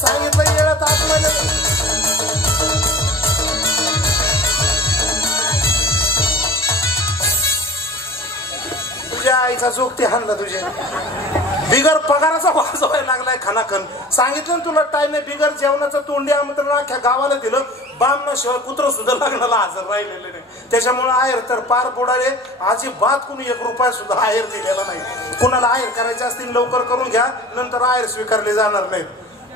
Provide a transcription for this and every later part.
सांगितलं येळत आतमध्ये तुझ्या आईचा जोक ते हाणला तुझ्या बिगर पगाराचा वाजवायला लागलाय खानाखन. सांगितलं ना तुला टाइम आहे. बिगर जेवणाचं तोंडी आमंत्रण अख्ख्या गावाला दिलं. बामणाशिवाय कुत्र सुद्धा लग्नाला हजर राहिलेले नाही. त्याच्यामुळे आहेर तर पार बुडाले. अजिबात कुणी 1 रुपया सुद्धा आहेर दिलेला नाही. कुणाला आहेर करायचे असतील लवकर करून घ्या, नंतर आहेर स्वीकारले जाणार नाहीत.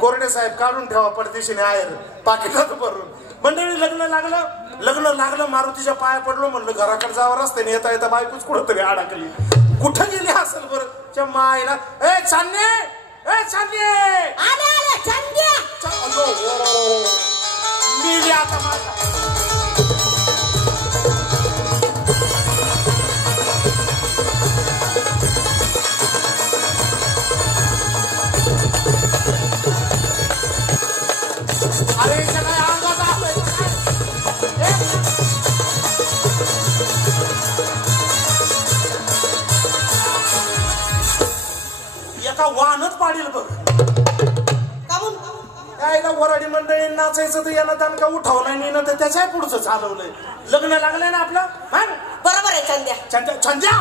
कोरडे साहेब काढून ठेवा परदेशीने आहेर पाकिटात भरून. मंडळी लग्न लागलं. मारुतीच्या पाया पडलो. म्हणलं घराकडे जावं रस्त्याने येता येता बायकोच कुठं तरी अडकली. कुठं गेली असेल बरं च्या मायला. ए चांदणे, ए चांदणे, आले चांदणे. मी आता माझा अरे सगळ्या अंगात आलंय. एका वाहनच पाडील बघ. काहून यायला वराडी मंडळी नाचायचं तर यानं दणका उठवलाय नाही ना तर त्याच्या पुढचं चालवलंय. लग्न लागलंय ना आपलं. बरोबर आहे चंद्या. छंद्या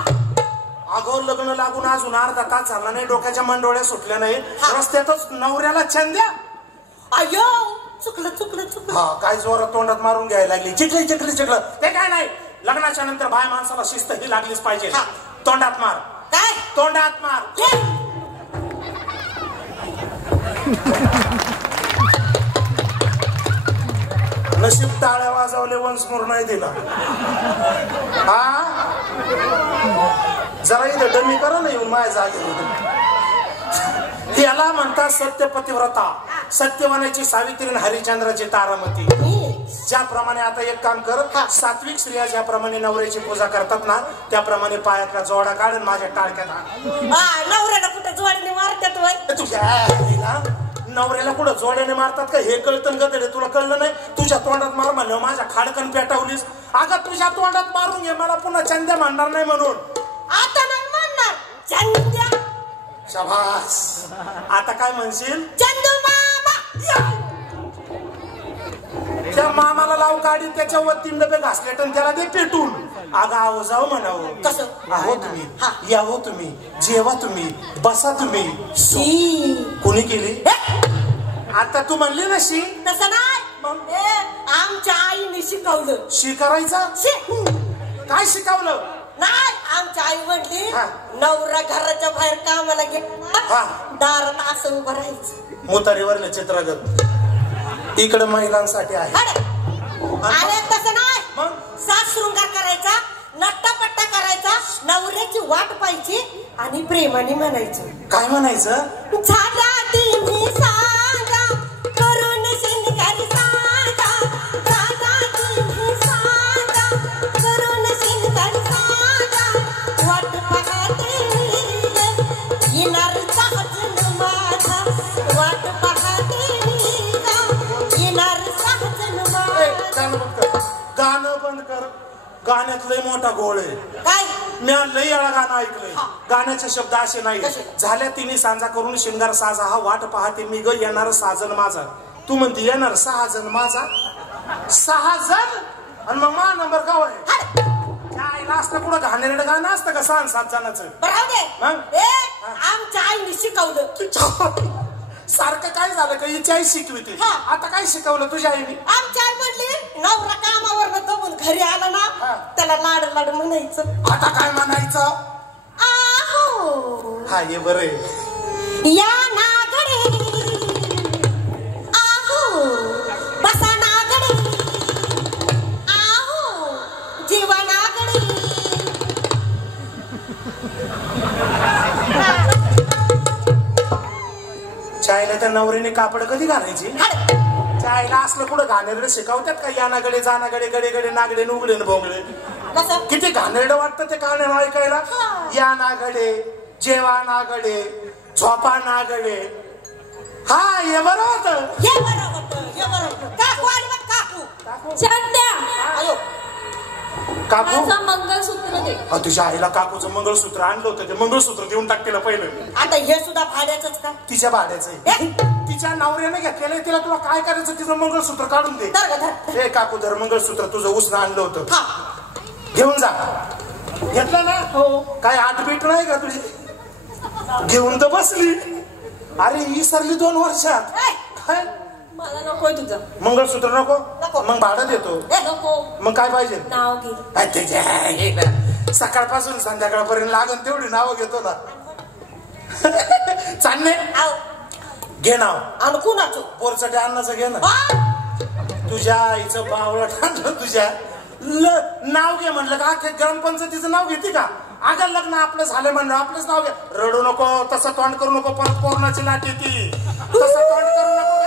अगं लग्न लागून अजून अर्धा तास झाला नाही. डोक्याच्या मंडोळ्या सुटल्या नाही. रस्त्यातच नवऱ्याला छंद्या. अयो चुकलं. हा काय जोरात तोंडात मारून घ्यायला लागली. चिखलं ते काय नाही. लग्नाच्या नंतर बाय माणसाला शिस्त ही लागलीच पाहिजे. तोंडात मार. काय तोंडात मार. नशीब टाळ्या वाजवले वंशमोर नाही दिला. हा जरा इथं डमी करा ना येऊन माझ्या जागेवर. याला म्हणतात सत्यपतिव्रता. सत्यवानाची सावित्री हरिश्चंद्राची तारामती. ज्याप्रमाणे आता एक काम कर. सात्विक स्त्रिया ज्याप्रमाणे नवऱ्याची पूजा करतात ना त्याप्रमाणे पायातला जोडा काढून माझ्या टाळक्यात नवऱ्याला कुठे जोडीने मारतात. तुझ्या नवऱ्याला कुठं जोड्याने मारतात का हे कळतं गदडे. तुला कळलं नाही. तुझ्या तोंडात मार म्हणलं माझ्या खाडकन पेटावलीस. अगं तुझ्या तोंडात मारून घे. मला पुन्हा चंद्या म्हणणार नाही म्हणून. आता नाही म्हणणार चंद्या. शाबास. आता काय म्हणशील. चंदू मामा. त्या मामाला लाव गाडी त्याच्यावर 3 डबे घासले तर त्याला ते पेटून. अगं आहो जाऊ म्हणावं. कसं आहो तुम्ही यावं तुम्ही जेवा तुम्ही बसा तुम्ही. कोणी केली. आता तू म्हणली ना शी. तसं नाही. आमच्या आईने शिकवलं. शी करायचा. काय शिकवलं. नाही आमच्या आई म्हणली नवरा घराच्या बाहेर कामाला गेला दारात असं उभं राहायचं. मोतारीवरलं चित्रगत इकडं महिलांसाठी आहे. अरे तसं नाही. मग सात शृंगार करायचा. नट्टापट्टा करायचा. नवऱ्याची वाट पाहिजे आणि प्रेमाने म्हणायचं. काय म्हणायचं. झाला तुम्ही सांगा करून शिंगारी सांगा. झाला तुम्ही सांगा करून शिंगारी सांगा. वाट पाहते येणार साजन माझा. वाट पाहते येणार साजन माझा. गाणं बंद कर. गाण्यात लय मोठा गोळ आहे. काय मी लय वेळा गाणं ऐकलंय. गाण्याचे शब्द असे नाही. झाल्या तिन्ही सांजा करून शिंगार साजा हा वाट पाहते मी ग येणार साजन माझा. तू म्हणते येणार 6 जण माझा. 6 जण आणि मग मा नंबर गाव आहे. आईला असतं कुठं घाणेरडं गाणं असतं का 6-7 जणांचं. आमच्या आईने शिकवलं. सारखं काय झालं का हिची आई शिकविते. आता काय शिकवलं तुझ्या आईने. आमच्या आई म्हणली नवरा कामावर दमून घरी आला ना त्याला लाड लाड म्हणायचं. आता काय म्हणायचं. आहो हा ये बरं या नागडे. आहो बसा नागडे. आहो जीवा नागडे. चायला त्या नवरीने कापड कधी घालायची. चायला असलं कुठं घाणेरडं शिकवतात का. यानाकडे जानाकडे गडे गडे नागडे नुगडे भोंगडे. किती घाणेरडं वाटतं ते गाणं ऐकायला. या नागडे जेवा नागडे झोपा नागडे. हा हे बरं होतं. काकू मंगळसूत्र दे. तुझ्या आईला काकूचं मंगळसूत्र आणलं होतं. ते मंगळसूत्र देऊन टाकलेलं पहिलं. आता हे सुद्धा भाड्याचंच का. तिच्या भाड्याचं आहे. तिच्या नवऱ्याने घेतलेलं आहे, तिला तुला काय करायचं तिचं मंगळसूत्र काढून दे. हे काकू धर मंगळसूत्र, तुझं उसनं आणलं होतं, घेऊन जा. घेतलं ना? हो. काय आठबीट नाही का तुझी? घेऊन तर बसली. अरे विसरली 2 वर्षात. काय मला नकोय तुझं मंगळसूत्र? नको. मग भाडं देतो. नको. मग काय पाहिजे? नाव घे. सकाळपासून संध्याकाळपर्यंत लागून तेवढी नावं घेतो ना. चालणे घे नाव. आणि कुणाचं? पोरसाठी अन्नाचं घे ना. तुझ्या आईचं बावळट आणलं तुझ्या. नाव घे म्हणलं का अख्ख्या ग्रामपंचायतीचं नाव घेते का? अगं लग्न आपलं झालं म्हणलं आपलंच नाव घे. रडू नको, तसं तोंड करू नको, परत कोरोनाची लाट येते. तसं तोंड करू नको.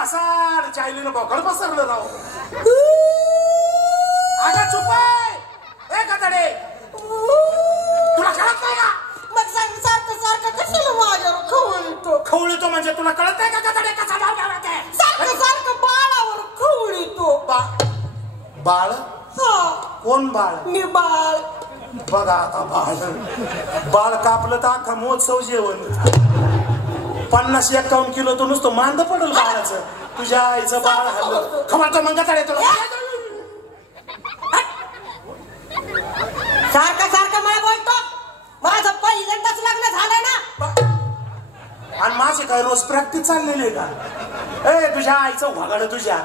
मसाड चायलीनं बोकड पसरलं राव. अगं चुप आहे. गधडे तुला कळत नाही का? मग सारखं सारखं कशाला माझ्यावर खवळीतो? खवळीतो म्हणजे तुला कळत नाही का गधडे कसा नाव घ्यावं ते? सारखं सारखं बाळावर खवळीतो. बाळ? कोण बाळ? मी बाळ. बघा आता बाळ कापलं तर अख्खा महोत्सव जेवण. 50-51 किलो तो नुसतं मांद पडल बाळाचं. तुझ्या आईचं बाळ हल्लं खबरतो मग गधडे तुला. सारखं सारखं मला बोलतो. माझं पहिल्यांदाच लग्न झालंय ना. आणि माझे काय रोज प्रॅक्टिस चाललेली का? तुझ्या आईचं वगाड. तुझ्या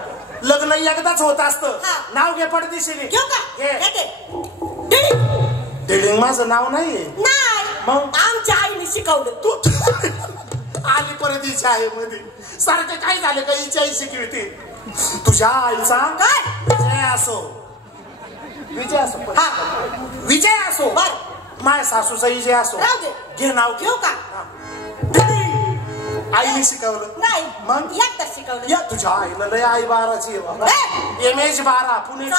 लग्न एकदाच होत असतं. नाव घे पडदिशीने. घेऊ का? डिडिंग माझं नाव नाहीये. नाही मग आमच्या आईने शिकवलं. तू आली परत हिच्या आई मध्ये. सारखं काय झालं का हिच्या आई शिकवते. तुझ्या आईचा काय विजय असो. विजय असो. विजय असो. माझ्या सासूचा विजय असो. घे नाव. घेऊ का? आईने शिकवलं नाही. मग एकदाच शिकवलं. या तुझ्या आईला लय आई 12ची MH 12 पुणे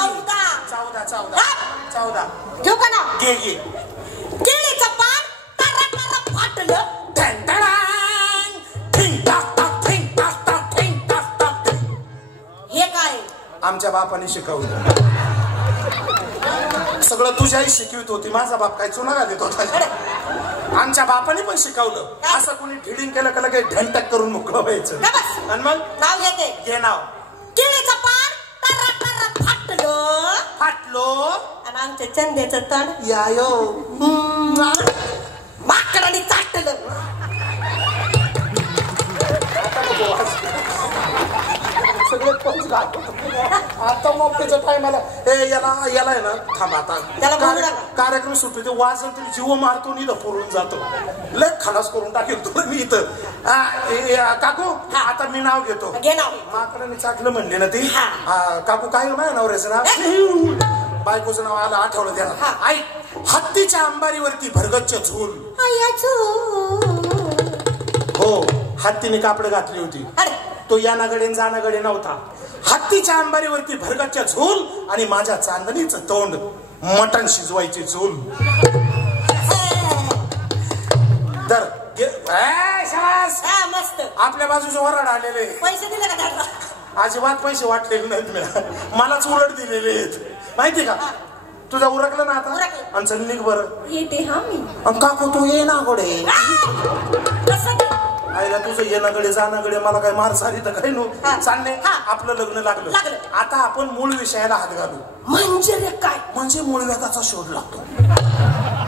14 घेऊ का ना? घे. केळीचं पान टरा फाटलं. हे काय? आमच्या बापाने शिकवलं. सगळं तुझी आई शिकवित होती. माझा बाप काय चुना घालत होता. आमच्या बापाने पण शिकवलं. असं कोणी ढिडिंग केलं का काही ढंटक करून मोकळं व्हायचं. आणि मग नाव घेते. घे नाव. केळीचं पान टरा फाटलो. आणि आमच्या चंद्याचं तण यायो माकडाने चाटलं. सगळे पंच आता मग त्याच्या टायमाला याला आहे ना. थांब आता कार्यक्रम सुटतो ते वाजन तरी जीव मारतो नि पुरून जातो. लय खलास करून टाकेल तुला मी इथं. काकू आता मी नाव घेतो. माकडाने चाटलं म्हणले ना ती. काकू काय नाही नवऱ्याचं नाव. बायकोचं नाव आलं आठवलं त्याला. आई हत्तीच्या अंबारीवरती भरगच्च झूल. हो हत्तीने कापड घातली होती. तो यानागडे जानागडे नव्हता. हत्तीच्या अंबारीवरती भरगच्च झूल आणि माझ्या चांदणीचं तोंड मटण शिजवायची झूल. तर मस्त आपल्या बाजूचे वराड आलेले. पैसे दिले का त्याला? अजिबात पैसे वाटलेले नाहीत. मलाच उलट दिलेले आहेत माहिती का? तुझा उरकलं ना आता. आणि चल निघ बरं. येते हा मी. काकू तू ये ना गोडे. आईला तुझं येणाकडे जाणाकडे मला काय मार सारी तर काही नव्हतं. चालणे आपलं लग्न लागलं. आता आपण मूळ विषयाला हात घालू. म्हणजे काय? म्हणजे मूळ व्याधाचा शोध लागतो.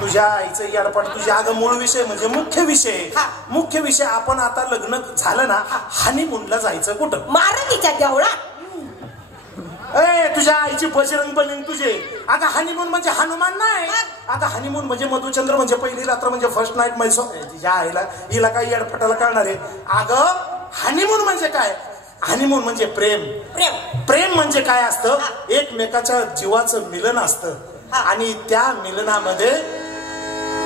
तुझ्या आईचं याडपाट. तुझ्या अगं मूळ विषय म्हणजे मुख्य विषय. मुख्य विषय आपण आता लग्न झालं ना हनीमूनला जायचं कुठं? मारुतीच्या देवळा. तुझ्या आईची बजरंग बलीन तुझे. आता हनीमून म्हणजे हनुमान नाही. आता हनीमून म्हणजे मधुचंद्र म्हणजे पहिली रात्र म्हणजे फर्स्ट नाईट म्हणजे तुझ्या आईला हिला काय येडपटाला कळणार आहे. अगं हनीमून म्हणजे काय? हनीमून म्हणजे प्रेम. प्रेम म्हणजे काय असतं? एकमेकाच्या जीवाचं मिलन असतं. आणि त्या मिलनामध्ये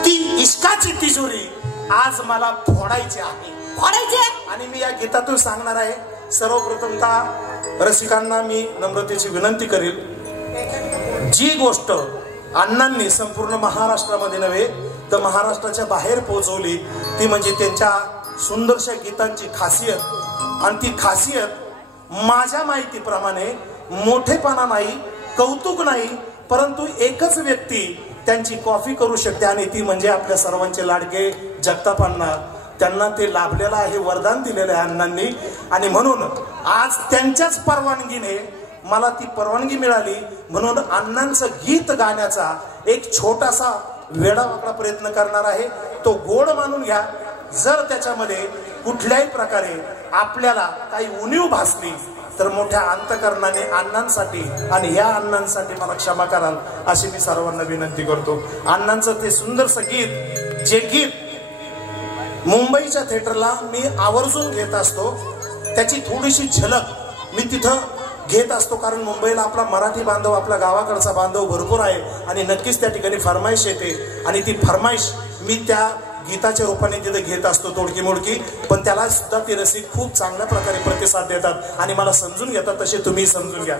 ती इश्काची तिजोरी आज मला फोडायची आहे. आणि मी या गीतातून सांगणार आहे. सर्वप्रथमतः रसिकांना मी नम्रतेची विनंती करील. जी गोष्ट अण्णांनी संपूर्ण महाराष्ट्रामध्ये नव्हे तर महाराष्ट्राच्या बाहेर पोहोचवली ती म्हणजे त्यांच्या सुंदरशा गीतांची खासियत. आणि ती खासियत माझ्या माहितीप्रमाणे मोठेपणा नाही, कौतुक नाही, परंतु एकच व्यक्ती त्यांची कॉफी करू शकते आणि ती म्हणजे आपल्या सर्वांचे लाडके जगताप अण्णा. त्यांना ते लाभलेलं आहे, वरदान दिलेलं आहे अण्णांनी. आणि म्हणून आज त्यांच्याच परवानगीने मला ती परवानगी मिळाली, म्हणून अण्णांचं गीत गाण्याचा एक छोटासा वेडावाकडा प्रयत्न करणार आहे. तो गोड मानून घ्या. जर त्याच्यामध्ये कुठल्याही प्रकारे आपल्याला काही उणीव भासली तर मोठ्या अंतकरणाने अण्णांसाठी आणि या अण्णांसाठी मला क्षमा कराल अशी मी सर्वांना विनंती करतो. अण्णांचं ते सुंदरसं गीत, जे गीत मुंबईच्या थिएटरला मी आवर्जून घेत असतो, त्याची थोडीशी झलक मी तिथं घेत असतो. कारण मुंबईला आपला मराठी बांधव, आपला गावाकडचा बांधव भरपूर आहे आणि नक्कीच त्या ठिकाणी फरमाईश येते आणि ती फरमाईश मी त्या गीताच्या रूपाने तिथे घेत असतो, तोडकी मोडकी. पण त्याला सुद्धा ते रसिक खूप चांगल्या प्रकारे प्रतिसाद देतात आणि मला समजून घेतात, तसे तुम्ही समजून घ्या.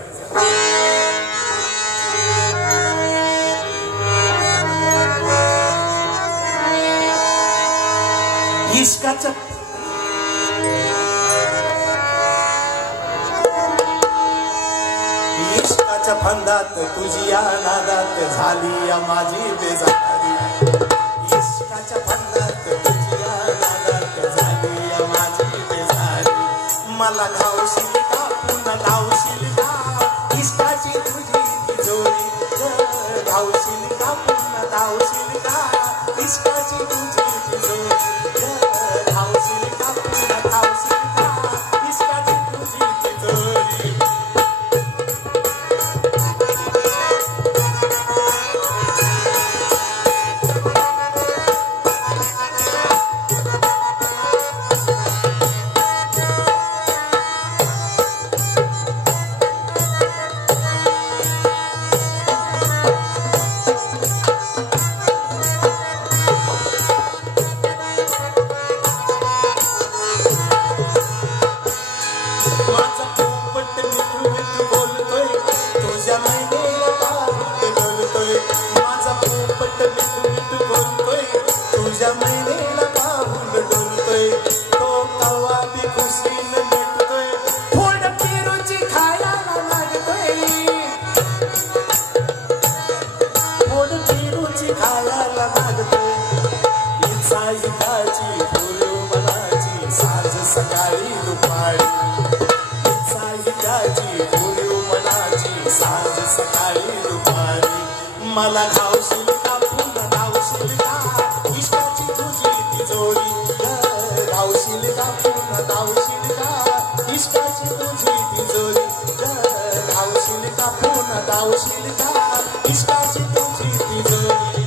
इश्काच्या फंदात तुझी या नादात झाली या माझी बेजारी. इश्काच्या फंदात तुझी या नादात झाली या माझी बेजारी. मला धावशील का पुन्हा धावशील का इश्काची तुझी तिजोरी. धावशील का पुन्हा धावशील का इश्काची तुझी तिजोरी. धावशील का पुन्हा धावशील का इश्काची तुझी तिजोरी. मला धावशील का पुन्हा धावशील का इश्काची तुझी तिजोरी. धावशील का पुन्हा धावशील का इश्काची तुझी तिजोरी. धावशील का पुन्हा धावशील का इश्काची तुझी तिजोरी.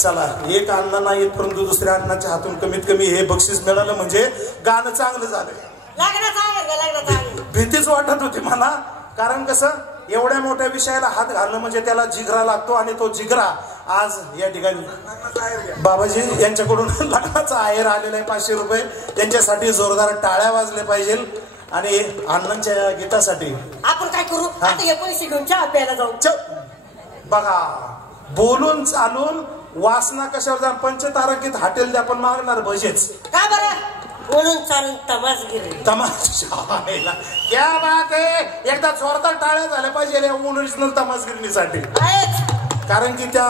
चला, एक अण्णा नाही परंतु दुसऱ्या अण्णाच्या हातून कमीत कमी हे बक्षीस मिळालं म्हणजे गाणं चांगलं झालं. भीतीच वाटत होती मला, कारण कसं एवढ्या मोठ्या विषयाला हात घालणं म्हणजे त्याला जिगरा लागतो आणि तो जिगरा आज या ठिकाणी बाबाजी यांच्याकडून लग्नाचा आहेर आलेला आहे 500 रुपये. त्यांच्यासाठी जोरदार टाळ्या वाजले पाहिजे. आणि अण्णांच्या गीतासाठी आपण काय करू आता, हे पैसे घेऊन चहा प्यायला जाऊ. बघा, बोलून चालून वासना कशावर जा. पंचतारांकित हॉटेल द्या पण मागणार भजेच. का बरं? म्हणून चालून तमासगिरी. तमाशा क्या बात आहे. एकदा जोरदार टाळ्या झाल्या पाहिजे ओरिजिनल तमासगिरीसाठी. कारण की त्या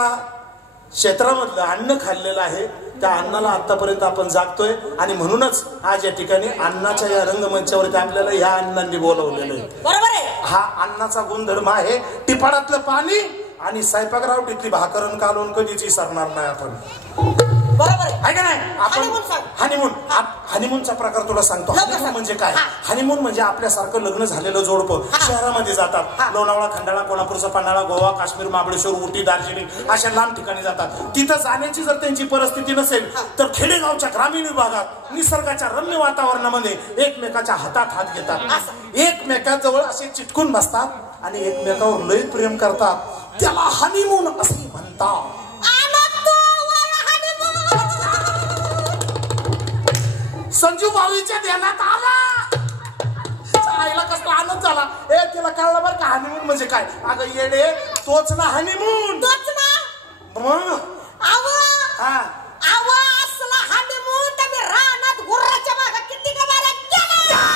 क्षेत्रामधलं अन्न खाल्लेलं आहे, त्या अन्नाला आतापर्यंत आपण जागतोय. आणि म्हणूनच आज या ठिकाणी अन्नाच्या या रंगमंचावरती आपल्याला ह्या अण्णांनी बोलवलेलं आहे. बरोबर आहे. हा अन्नाचा गुणधर्म आहे. टिपाडातलं पाणी आणि स्वयंपाकराव टिकली भाकरण कालवून कधीच विसरणार नाही आपण. बरोबर आहे का नाही. आपण हनीमूनचा प्रकार तुला सांगतो. हनीमून म्हणजे काय. हनीमून म्हणजे आपल्यासारखं लग्न झालेलं जोडपं शहरामध्ये जातात. लोणावळा, खंडाळा, कोल्हापूरचा पन्हाळा, गोवा, काश्मीर, महाबळेश्वर, उटी, दार्जिलिंग अशा लांब ठिकाणी जातात. तिथं जाण्याची जर त्यांची परिस्थिती नसेल तर खेडेगावच्या ग्रामीण विभागात निसर्गाच्या रम्य वातावरणामध्ये एकमेकाच्या हातात हात घेतात, एकमेकाजवळ असे चिटकून बसतात आणि एकमेकावर लय प्रेम करतात. त्याला हनीमून असे म्हणतात. संजू भाऊच्या ध्यानात आला. आईला कसला आनंद झाला. तिला कळलं बरं का हनीमून म्हणजे काय. अगं येडे, तोच ना हनीमून. तोच ना मग असला हनीमून तुम्ही रानात गुर्राच्या मागे किती गवाऱ्या केल्या.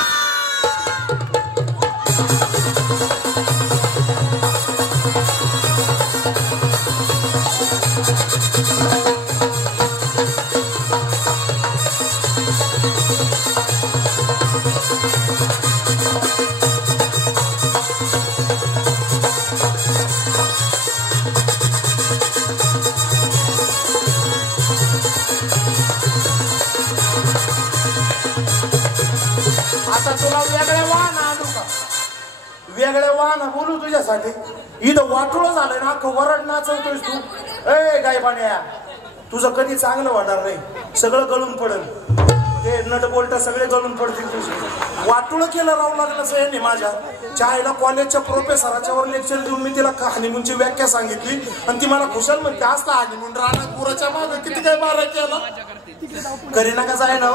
आता तुला वेगळे वाहन आणू का. वेगळे वाहन बोलू तुझ्यासाठी. इथं वाटोळं झालंय ना, वरड नाचवतोयस तू. गाय पाण्या, तुझं कधी चांगलं होणार नाही. सगळं गळून पडेल. ते नट बोल्ट सगळे गळून पडतील तुझे. वाटोळं केलं राहू लागलं यांनी माझ्या. चायला कॉलेजच्या प्रोफेसराच्या वर लेक्चर देऊन मी तिला हनीमूनची व्याख्या सांगितली आणि ती मला खुशाल म्हणते असला हनीमून राहणार पुराच्या मागे किती काय बारा केला. करीना का जाय ना,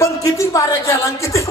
पण किती बाऱ्या केला आणि किती